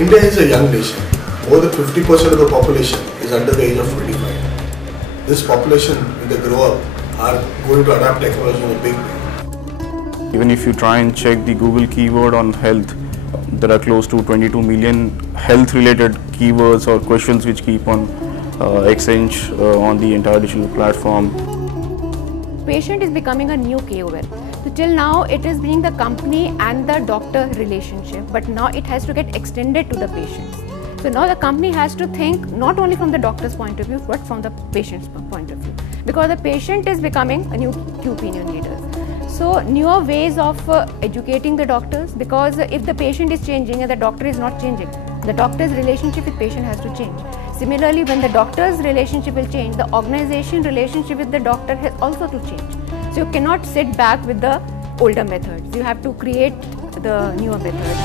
India is a young nation. More than 50% of the population is under the age of 25. This population, when they grow up, are going to adapt technology in a big way. Even if you try and check the Google keyword on health, there are close to 22 million health-related keywords or questions which keep on exchange on the entire digital platform. Patient is becoming a new KOL. So till now it is being the company and the doctor relationship, but now it has to get extended to the patients. So now the company has to think not only from the doctor's point of view, but from the patient's point of view, because the patient is becoming a new key opinion leader. So newer ways of educating the doctors, because if the patient is changing and the doctor is not changing, the doctor's relationship with patient has to change. Similarly, when the doctor's relationship will change, the organization relationship with the doctor has also to change. So you cannot sit back with the older methods. You have to create the newer methods.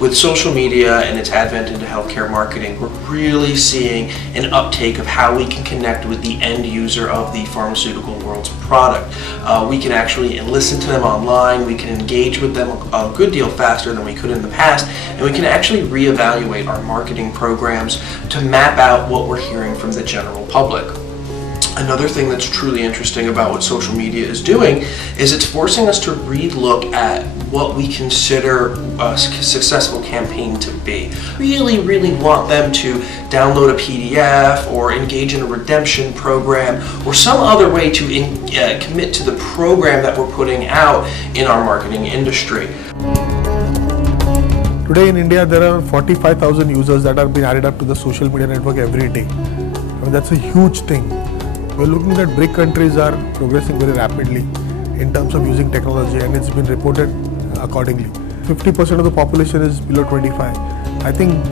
With social media and its advent into healthcare marketing, we're really seeing an uptake of how we can connect with the end user of the pharmaceutical world's product. We can actually listen to them online, we can engage with them a good deal faster than we could in the past, and we can actually reevaluate our marketing programs to map out what we're hearing from the general public. Another thing that's truly interesting about what social media is doing is it's forcing us to re-look at what we consider a successful campaign to be. Really want them to download a PDF or engage in a redemption program or some other way to commit to the program that we're putting out in our marketing industry. Today in India, there are 45,000 users that are being added up to the social media network every day. I mean, that's a huge thing. We're looking at BRIC countries are progressing very rapidly in terms of using technology, and it's been reported accordingly. 50% of the population is below 25. I think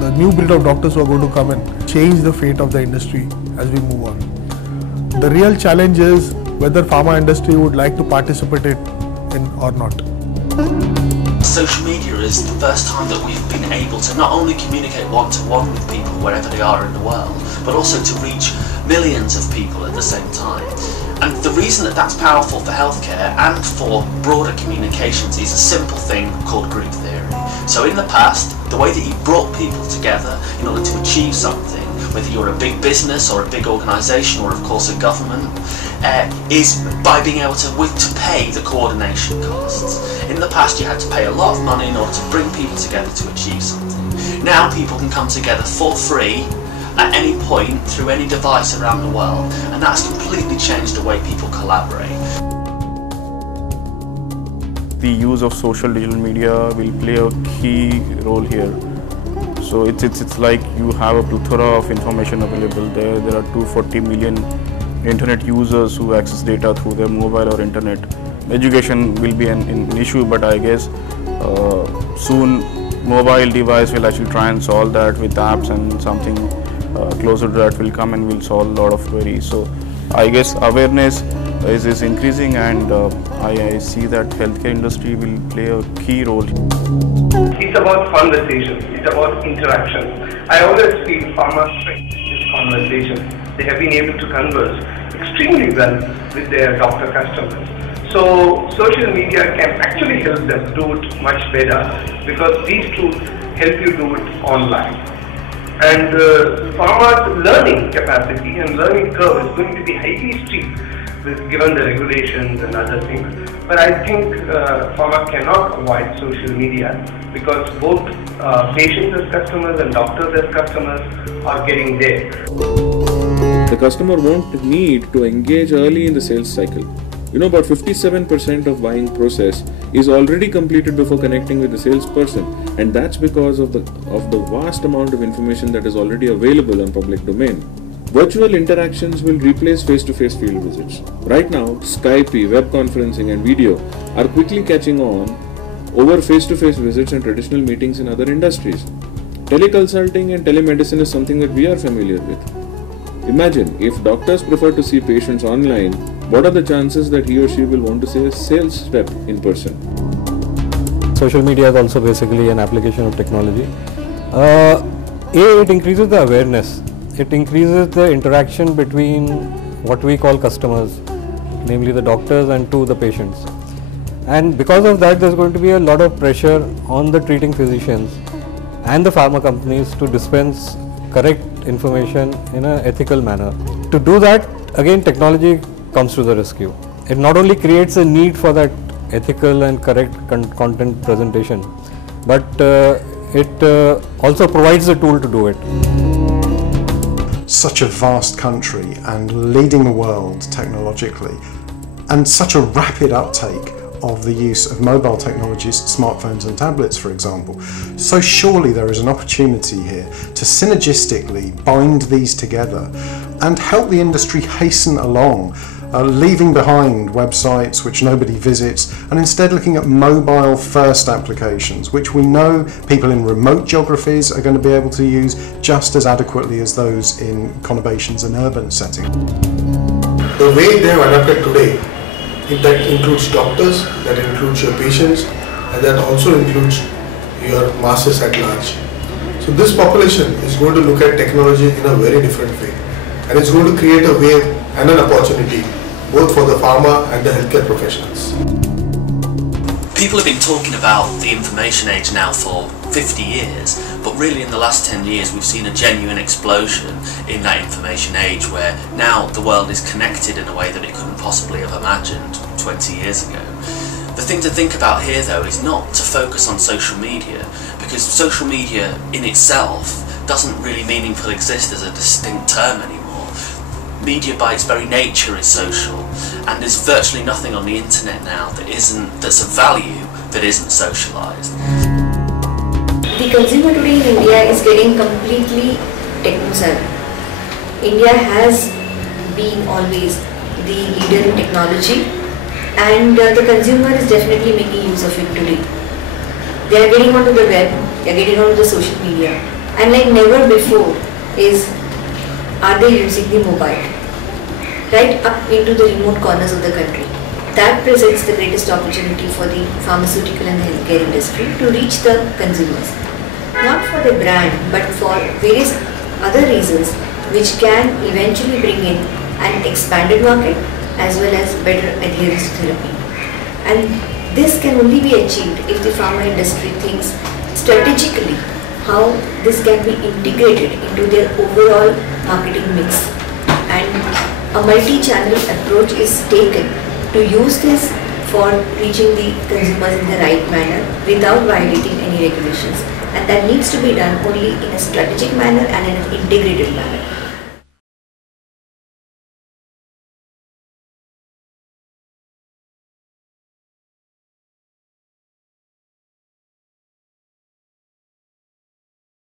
the new breed of doctors who are going to come and change the fate of the industry as we move on. The real challenge is whether pharma industry would like to participate in or not. Social media is the first time that we've been able to not only communicate one-to-one with people wherever they are in the world, but also to reach millions of people at the same time. And the reason that that's powerful for healthcare and for broader communications is a simple thing called group theory. So in the past, the way that you brought people together in order to achieve something, whether you're a big business or a big organisation or of course a government, is by being able to pay the coordination costs. In the past you had to pay a lot of money in order to bring people together to achieve something. Now people can come together for free at any point through any device around the world, and that's completely changed the way people collaborate. The use of social digital media will play a key role here. So it's like you have a plethora of information available there. There are 240 million internet users who access data through their mobile or internet. Education will be an issue, but I guess soon mobile device will actually try and solve that with apps, and something closer to that will come and will solve a lot of queries. So I guess awareness is increasing, and I see that healthcare industry will play a key role. It's about conversation, it's about interaction. I always feel pharma's strength is conversation. They have been able to converse extremely well with their doctor customers. So social media can actually help them do it much better, because these tools help you do it online. And pharma's learning capacity and learning curve is going to be highly steep given the regulations and other things. But I think pharma cannot avoid social media, because both patients as customers and doctors as customers are getting there. The customer won't need to engage early in the sales cycle. You know, about 57% of buying process is already completed before connecting with the salesperson, and that's because of the vast amount of information that is already available on public domain. Virtual interactions will replace face-to-face field visits. Right now, Skype, web conferencing and video are quickly catching on over face-to-face visits and traditional meetings in other industries. Teleconsulting and telemedicine is something that we are familiar with. Imagine if doctors prefer to see patients online, what are the chances that he or she will want to see a sales rep in person? Social media is also basically an application of technology. It increases the awareness. It increases the interaction between what we call customers, namely the doctors and to the patients. And because of that, there's going to be a lot of pressure on the treating physicians and the pharma companies to dispense correct information in an ethical manner. To do that, again, technology comes to the rescue. It not only creates a need for that ethical and correct content presentation, but it also provides the tool to do it. Such a vast country and leading the world technologically, and such a rapid uptake of the use of mobile technologies, smartphones and tablets, for example. So surely there is an opportunity here to synergistically bind these together and help the industry hasten along, leaving behind websites which nobody visits and instead looking at mobile first applications, which we know people in remote geographies are going to be able to use just as adequately as those in conurbations and urban settings. The way they have adapted today, that includes doctors, that includes your patients, and that also includes your masses at large. So this population is going to look at technology in a very different way, and it's going to create a wave and an opportunity both for the pharma and the healthcare professionals. People have been talking about the information age now for 50 years, but really in the last 10 years we've seen a genuine explosion in that information age where now the world is connected in a way that it couldn't possibly have imagined 20 years ago. The thing to think about here though is not to focus on social media, because social media in itself doesn't really meaningfully exist as a distinct term anymore. Media by its very nature is social, and there's virtually nothing on the internet now that's of value that isn't socialized. The consumer today in India is getting completely techno-savvy. India has been always the leader in technology, and the consumer is definitely making use of it today. They are getting onto the web, they are getting onto the social media, and like never before are they using the mobile, right up into the remote corners of the country. That presents the greatest opportunity for the pharmaceutical and the healthcare industry to reach the consumers. Not for the brand, but for various other reasons which can eventually bring in an expanded market as well as better adherence to therapy. And this can only be achieved if the pharma industry thinks strategically how this can be integrated into their overall marketing mix, and a multi-channel approach is taken to use this for reaching the consumers in the right manner without violating any regulations, and that needs to be done only in a strategic manner and in an integrated manner.